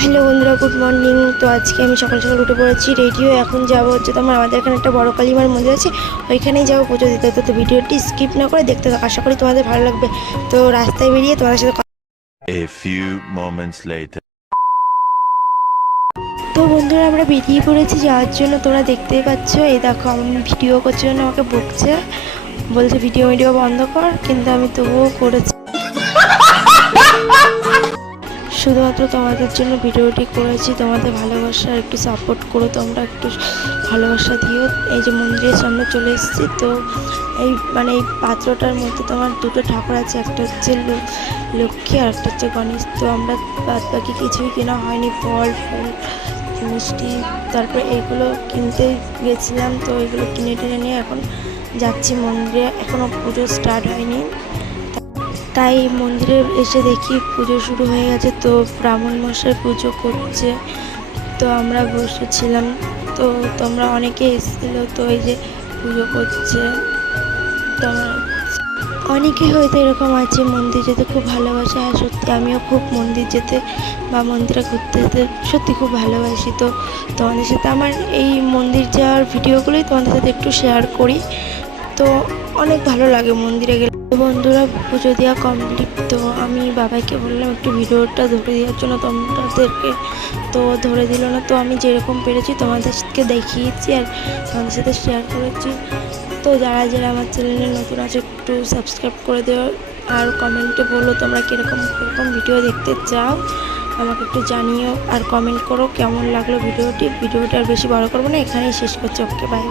Hello বন্ধুরা, good morning. তো আজকে আমি সকাল সকাল উঠে পড়েছি, রেডিও এখন যাবো হচ্ছে তোমার আমাদের এখানে একটা বড় কালীমার মন্দির আছে, ওইখানেই যাবো পুজো দিতে। তো ভিডিওটি স্কিপ না করে দেখতে থাকো, আশা করি তোমাদের ভালো লাগবে। তো রাস্তায় বেরিয়ে তোমাদের সাথে A few moments later. তো বন্ধুরা আমরা বেরিয়ে পড়েছি যাওয়ার জন্য। তোমরা দেখতেই পাচ্ছ, এই দেখো আমি ভিডিও করছি জন্য আমাকে বকছে, বলছে ভিডিও বন্ধ কর, কিন্তু আমি তবুও করেছি। শুধুমাত্র তোমাদের জন্য ভিডিওটি করেছি, তোমাদের ভালোবাসা একটু সাপোর্ট করো, তোমরা একটু ভালোবাসা দিও। এই যে মন্দিরের সামনে চলে এসেছি, তো এই এই পাত্রটার মধ্যে তোমার দুটো ঠাকুর আছে, একটা হচ্ছে লক্ষ্মী আর একটা হচ্ছে গণেশ। তো আমরা বাদ বাকি কিছুই কেনা হয়নি, ফল ফুল মিষ্টি তারপরে এগুলো কিনতে গেছিলাম। তো এগুলো কিনে টেনে নিয়ে এখন যাচ্ছি মন্দিরে, এখনও পুজো স্টার্ট হয়নি। তাই মন্দিরে এসে দেখি পুজো শুরু হয়ে গেছে, তো ব্রাহ্মণ মশাই পুজো করছে। তো আমরা বসেছিলাম, তো তোমরা অনেকে এসেছিলো, তো এই যে পুজো করছে। তোমরা অনেকে হয়তো এরকম আছে মন্দির যেতে খুব ভালোবাসে, আর সত্যি আমিও খুব মন্দির যেতে বা মন্দিরে ঘুরতে যেতে সত্যি খুব ভালোবাসি। তো তোমাদের সাথে আমার এই মন্দির যাওয়ার ভিডিওগুলোই তোমাদের সাথে একটু শেয়ার করি। তো অনেক ভালো লাগে মন্দিরে গেলে। বন্ধুরা পুজো দেওয়া কমপ্লিট, তো আমি বাবাইকে বললাম একটু ভিডিওটা ধরে দেওয়ার জন্য তোমাদেরকে, তো ধরে দিল না। তো আমি যেরকম পেরেছি তোমাদেরকে দেখিয়েছি আর তোমাদের সাথে শেয়ার করেছি। তো যারা যারা আমার চ্যানেলে নতুন আছে একটু সাবস্ক্রাইব করে দেওয়া, আর কমেন্টে বলো তোমরা কীরকম ভিডিও দেখতে চাও, আমাকে একটু জানিও। আর কমেন্ট করো কেমন লাগলো ভিডিওটি। আর বেশি বড় করবো না, এখানেই শেষ করছি। ওকে, বাই।